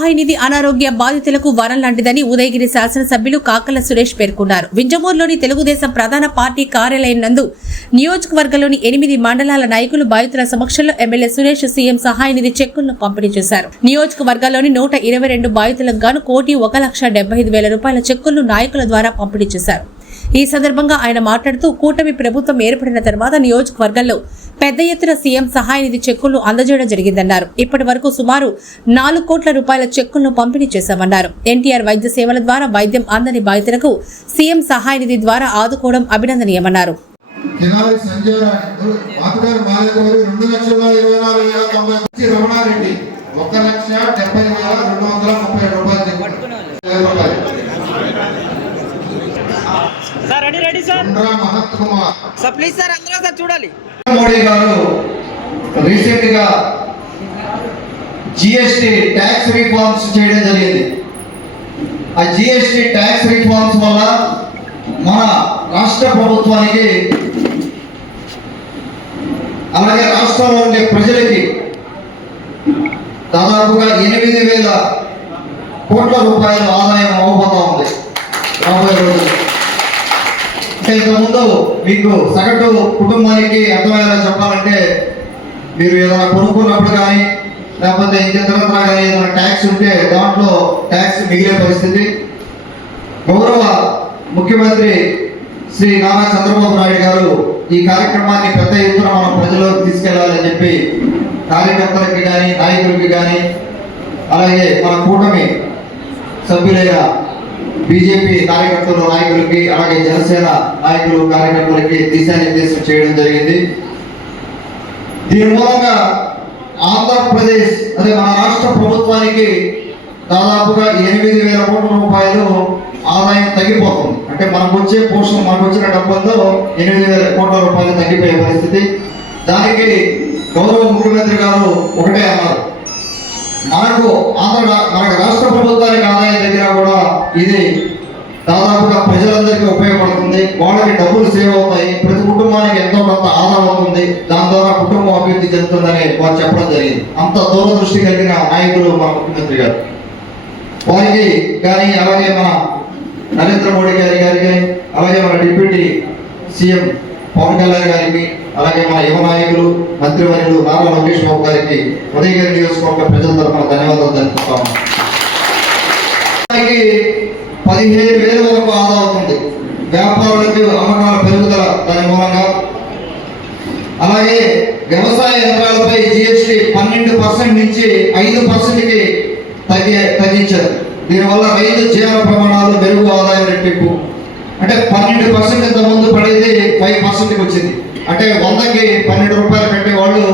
సహాయ నిధి అనారోగ్య బాధితులకు వరం లాంటిదని ఉదయగిరి శాసనసభ్యులు కాకల సురేష్ పేర్కొన్నారు. వింజమూరులోని తెలుగుదేశం ప్రధాన పార్టీ కార్యాలయం నందు నియోజకవర్గంలోని ఎనిమిది మండలాల నాయకులు బాధితుల సమక్షంలో ఎమ్మెల్యే సురేష్ సీఎం సహాయ నిధి చెక్కులను పంపిణీ చేశారు. నియోజకవర్గంలోని నూట ఇరవై రెండు బాధితులకు గాను కోటి ఒక లక్ష డెబ్బై ఐదు వేల రూపాయల చెక్కులను నాయకుల ద్వారా పంపిణీ చేశారు. ఈ సందర్భంగా ఆయన మాట్లాడుతూ కూటమి ప్రభుత్వం ఏర్పడిన తర్వాత నియోజకవర్గంలో పెద్ద ఎత్తున సీఎం సహాయ నిధి చెక్కులు అందజేయడం జరిగిందన్నారు. ఇప్పటి వరకు సుమారు నాలుగు కోట్ల రూపాయల చెక్కులను పంపిణీ చేశామన్నారు. ఎన్టీఆర్ వైద్య సేవల ద్వారా వైద్యం అందని బాధితులకు సీఎం సహాయ నిధి ద్వారా ఆదుకోవడం అభినందనీయమన్నారు. ఒక లక్ష డెబ్బై వేల రెండు వందల ముప్పై రెండు చెప్పింది. వేల రూపాయలు sir ready ready sir ఉండ్రా Mahat Kumar sir please sir అందరూ సార్ చూడాలి. మోడీ గారు రీసెంట్గా జిఎస్టి ట్యాక్స్ రిఫార్మ్స్ చేయడం జరిగింది. ఆ జిఎస్టి ట్యాక్స్ రిఫార్మ్స్ వల్ల మన రాష్ట్ర ప్రభుత్వానికి అలాగే రాష్ట్రంలో ఉండే ప్రజలకి దాదాపుగా ఎనిమిది వేల కోట్ల రూపాయల ఆదాయం అవ్వబోతా ఉంది రాబోయే రోజుల్లో. అంటే ఇంతకుముందు మీకు సగటు కుటుంబానికి అర్థమయ్యేలా చెప్పాలంటే మీరు ఏదైనా కొనుక్కున్నప్పుడు కానీ లేకపోతే ఇంకెతరత్ర కానీ ఏదైనా ట్యాక్స్ ఉంటే దాంట్లో ట్యాక్స్ మిగిలే పరిస్థితి. గౌరవ ముఖ్యమంత్రి శ్రీ నారా చంద్రబాబు నాయుడు గారు ఈ కార్యక్రమాన్ని పెద్ద ఎత్తున మనం ప్రజల్లోకి తీసుకెళ్ళాలని చెప్పి కార్యకర్తలకి కానీ నాయకులకి కానీ అలాగే మన కూటమి సభ్యులైన బీజేపీ కార్యకర్తలు నాయకులకి అలాగే జనసేన నాయకులు కార్యకర్తలకి దిశానిర్దేశం చేయడం జరిగింది. దీని మూలంగా ఆంధ్రప్రదేశ్ అదే మన రాష్ట్ర ప్రభుత్వానికి దాదాపుగా ఎనిమిది వేల కోట్ల రూపాయలు ఆదాయం తగ్గిపోతుంది. అంటే మనకు వచ్చే పోషణ మనకు వచ్చిన డబ్బుల్లో ఎనిమిది వేల కోట్ల రూపాయలు తగ్గిపోయే పరిస్థితి. దానికి గౌరవ ముఖ్యమంత్రి గారు ఒకటే అన్నారు. మనకు ఆంధ్ర మనకు రాష్ట్ర ప్రభుత్వానికి ఆదాయం దగ్గర కూడా ఇది దాదాపుగా ప్రజలందరికీ ఉపయోగపడుతుంది. వాళ్ళకి డబ్బులు సేవ్ అవుతాయి. ప్రతి కుటుంబానికి ఎంతో కొంత ఆదాయం అవుతుంది దాని ద్వారా కుటుంబం అభివృద్ధి చెందుతుందని వారు చెప్పడం జరిగింది. అంత దూరదృష్టి కలిగిన నాయకులు మన ముఖ్యమంత్రి గారు. వారికి కానీ అలాగే మన నరేంద్ర మోడీ గారి గారికి అలాగే మన డిప్యూటీ సీఎం పవన్ కళ్యాణ్ గారికి అలాగే మన యువ నాయకులు మంత్రివర్యులు నారా లోకేష్ బాబు గారికి ఉదయగిరి నియోజకవర్గ ప్రజల తరఫున ధన్యవాదాలు తెలుపుతాము పదిహేను వేల వరకు ఆదా అవుతుంది. వ్యాపారులకు అమ్మకాల పెరుగుదల దాని మూలంగా. అలాగే వ్యవసాయ యంత్రాలపై జిఎస్టి పన్నెండు పర్సెంట్ నుంచి ఐదు పర్సెంట్కి తగ్గి తగ్గించారు. దీనివల్ల రైతు జీవన ప్రమాణాలు మెరుగు ఆదాయం రెట్టింపు. అంటే పన్నెండు పర్సెంట్ ఇంత ముందు పడేది ఫైవ్ పర్సెంట్కి వచ్చింది. అంటే వందకి పన్నెండు రూపాయలు కట్టే వాళ్ళు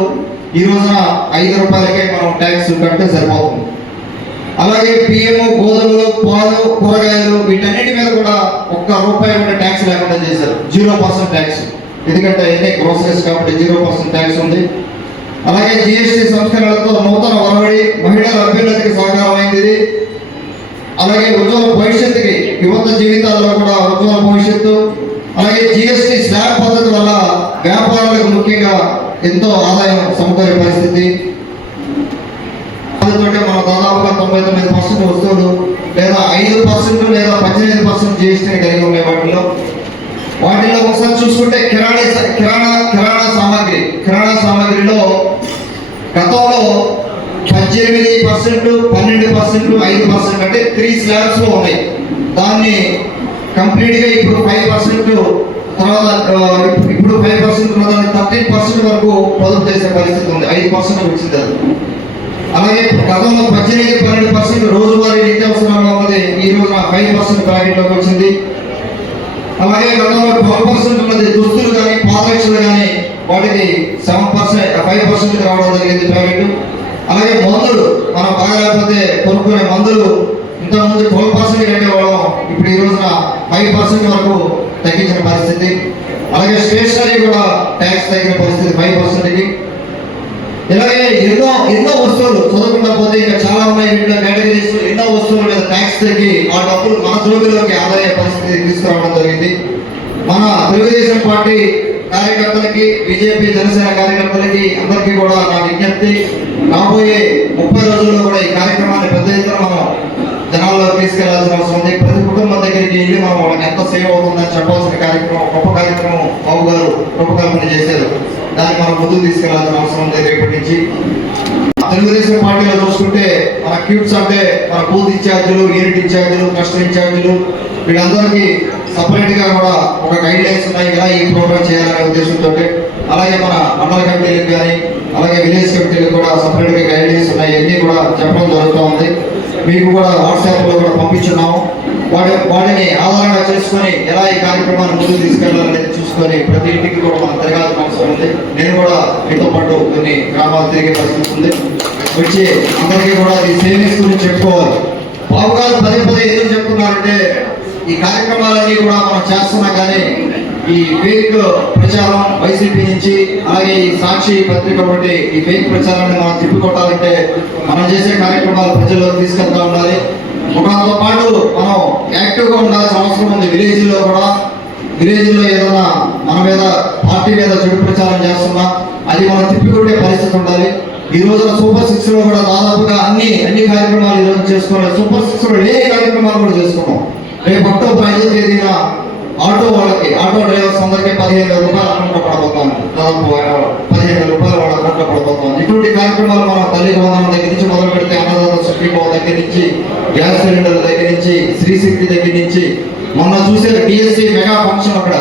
ఈ రోజున ఐదు రూపాయలకే మనం ట్యాక్స్ కడితే సరిపోతుంది. అలాగే బియ్యము గోధుమలు పాలు కూరగాయలు వీటన్నిటి మీద కూడా ఒక్క రూపాయి కూడా ట్యాక్స్ లేకుండా చేశారు. Zero percent tax. ఎందుకంటే అన్ని గ్రోసరీస్ కాబట్టి జీరో పర్సెంట్ ట్యాక్స్ ఉంది. అలాగే జిఎస్టి సంస్కరణలతో నూతన ఒరవడి మహిళల అభ్యున్నతికి సహకారమైంది అలాగే ఉజ్వల భవిష్యత్తుకి యువత జీవితాల్లో కూడా ఉజ్వల భవిష్యత్తు. అలాగే జిఎస్టి స్లాబ్ పద్ధతి వల్ల వ్యాపారులకు ముఖ్యంగా ఎంతో ఆదాయం సమకూరే పరిస్థితి. పద్ధతితోటే మనం దాదాపుగా తొంభై తొమ్మిది పర్సెంట్ వస్తువులు లేదా ఐదు పర్సెంట్ లేదా పద్దెనిమిది పర్సెంట్ జిఎస్టీని కలిగి ఉన్నాయి వాటిలో వాటిలో ఒకసారి చూసుకుంటే కిరాణా కిరాణా కిరాణా సామాగ్రి కిరాణా సామాగ్రిలో గతంలో పద్దెనిమిది పర్సెంట్ పన్నెండు పర్సెంట్ ఐదు పర్సెంట్ అంటే త్రీ స్లాబ్స్లో ఉన్నాయి. దాన్ని కంప్లీట్గా ఇప్పుడు ఫైవ్ పర్సెంట్ తర్వాత ఇప్పుడు ఫైవ్ పర్సెంట్ దాన్ని థర్టీన్ పర్సెంట్ వరకు పొదుపు చేసే పరిస్థితి ఉంది. ఐదు పర్సెంట్ వచ్చింది అది. అలాగే గతంలో పద్దెనిమిది పన్నెండు పర్సెంట్ రోజువారీ నిత్యావసరాలు ఉన్నది ఈ రోజున ఫైవ్ పర్సెంట్ ప్యాకెట్లోకి వచ్చింది. అలాగే గతంలో ట్వెల్వ్ పర్సెంట్ ఉన్నది దుస్తులు కానీ పాదరక్షలు కానీ వాటికి సెవెన్ పర్సెంట్ ఫైవ్ పర్సెంట్ రావడం జరిగింది ప్యాకెట్. అలాగే మందులు మనం బాగలేకపోతే కొనుక్కునే మందులు ఇంతకుముందు ట్వెల్వ్ పర్సెంట్ కట్టేవాళ్ళం ఇప్పుడు ఈ రోజున ఫైవ్ పర్సెంట్ వరకు తగ్గించిన పరిస్థితి. అలాగే స్టేషనరీ కూడా ట్యాక్స్ తగ్గిన పరిస్థితి ఫైవ్ పర్సెంట్కి ఇలాగే ఎన్నో ఎన్నో వస్తువులు చదవకుండా పోతే ఇంకా చాలా ఉన్నాయి. వీటిలో కేటగిరీస్ ఎన్నో వస్తువుల మీద ట్యాక్స్ తగ్గి ఆ డబ్బులు మన జోబిలోకి ఆదాయ పరిస్థితి తీసుకురావడం జరిగింది. మన తెలుగుదేశం పార్టీ కార్యకర్తలకి బీజేపీ జనసేన కార్యకర్తలకి అందరికీ కూడా నా విజ్ఞప్తి. రాబోయే ముప్పై రోజుల్లో కూడా ఈ కార్యక్రమాన్ని పెద్ద ఎత్తున మనం జనాల్లో తీసుకెళ్ళాల్సిన అవసరం ఉంది. ప్రతి కుటుంబం దగ్గరికి వెళ్ళి మనం వాళ్ళకి ఎంత సేవ అవుతుందని చెప్పాల్సిన కార్యక్రమం గొప్ప కార్యక్రమం బాబు గారు రూపకల్పన చేశారు దాన్ని మనం ముందుకు తీసుకెళ్ళాల్సిన అవసరం ఉంది రేపటి నుంచి. తెలుగుదేశం పార్టీలో చూసుకుంటే మన క్యూట్స్ అంటే మన బూత్ ఇన్ఛార్జీలు యూనిట్ ఇన్ఛార్జీలు క్లస్టర్ ఇన్ఛార్జీలు వీళ్ళందరికీ సపరేట్గా కూడా ఒక గైడ్ లైన్స్ ఉన్నాయి కదా ఈ ప్రోగ్రామ్ చేయాలనే ఉద్దేశంతో. అలాగే మన మండల కమిటీలకు కానీ అలాగే విలేజ్ కమిటీలకు కూడా సపరేట్గా గైడ్ లైన్స్ ఉన్నాయి. అన్ని కూడా చెప్పడం జరుగుతూ ఉంది. మీకు కూడా వాట్సాప్లో కూడా పంపించున్నాము. వాడి వాడిని ఆధారంగా చేసుకొని ఎలా ఈ కార్యక్రమాన్ని ముందుకు తీసుకెళ్ళాలనేది చూసుకొని ప్రతి ఇంటికి కూడా మనం తిరగాల్సిన అవసరం ఉంది. నేను కూడా మీతో పాటు కొన్ని గ్రామాలు తిరిగే పరిస్థితి ఉంది. వచ్చి అందరికీ కూడా ఈ సేవింగ్స్ గురించి చెప్పుకోవాలి. బాబు గారు పదే పదే ఏం చెప్తున్నారంటే ఈ కార్యక్రమాలన్నీ కూడా మనం చేస్తున్నా కానీ ఈ ఫేక్ ప్రచారం వైసీపీ నుంచి అలాగే ఈ సాక్షి పత్రిక వంటి ఈ ఫేక్ ప్రచారాన్ని మనం తిప్పికొట్టాలంటే మనం చేసే కార్యక్రమాలు ప్రజల్లోకి తీసుకెళ్తా ఉండాలి ఒకతో పాటు మనం యాక్టివ్గా ఉండాల్సిన అవసరం ఉంది విలేజ్లో కూడా విలేజ్లో ఏదైనా మన మీద పార్టీ మీద చెడు ప్రచారం చేస్తున్నా అది మనం తిప్పికొట్టే పరిస్థితి ఉండాలి. ఈ రోజున సూపర్ సిక్స్లో కూడా దాదాపుగా అన్ని అన్ని కార్యక్రమాలు ఈ రోజు చేసుకోవాలి సూపర్ సిక్స్లో ఏ కార్యక్రమాలు కూడా చేసుకున్నాం. రేపు అక్టోబర్ ఐదో తేదీన ఆటో వాళ్ళకి ఆటో డ్రైవర్స్ అందరికీ పదిహేను వేల రూపాయలు అకౌంట్లో పడబోతాం దాదాపు పదిహేను వేల రూపాయలు వాళ్ళ అకౌంట్లో పడబోతాం ఇటువంటి కార్యక్రమాలు మనం తల్లి వందనం దగ్గర నుంచి మొదలు పెడితే అన్నదాత సుప్రీంకోర్టు దగ్గర నుంచి గ్యాస్ సిలిండర్ దగ్గర నుంచి శ్రీశక్తి దగ్గర నుంచి. మొన్న చూసే డిఎస్సి మెగా ఫంక్షన్ అక్కడ.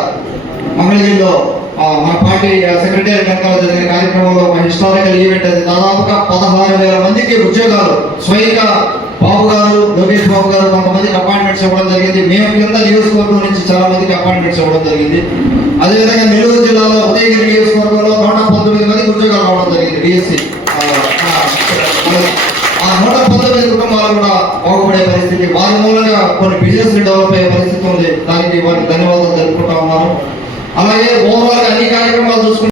మంగళగిరిలో మా మన పార్టీ సెక్రటరీ వెనకాల జరిగిన కార్యక్రమంలో ఒక హిస్టారికల్ ఈవెంట్ అది. దాదాపుగా పదహారు వేల మందికి ఉద్యోగాలు స్వయంగా బాబు గారు లోకేష్ బాబు గారు కొంతమందికి అపాయింట్మెంట్స్ ఇవ్వడం జరిగింది. మేము కింద నియోజకవర్గం నుంచి చాలా మందికి అపాయింట్మెంట్స్ ఇవ్వడం జరిగింది. అదేవిధంగా నెల్లూరు జిల్లాలో ఉదయగిరి నియోజకవర్గంలో నూట పంతొమ్మిది మందికి ఉద్యోగాలు రావడం జరిగింది డిఎస్సి ఆ నూట పంతొమ్మిది కుటుంబాలు కూడా బాగుపడే పరిస్థితి. వారి మూలంగా కొన్ని బిజినెస్ డెవలప్ అయ్యే పరిస్థితి ఉంది. దానికి వారికి ధన్యవాదాలు జరుపుకుంటా ఉన్నాను. అలాగే ఓవరాల్ అన్ని కార్యక్రమాలు చూసుకుంటే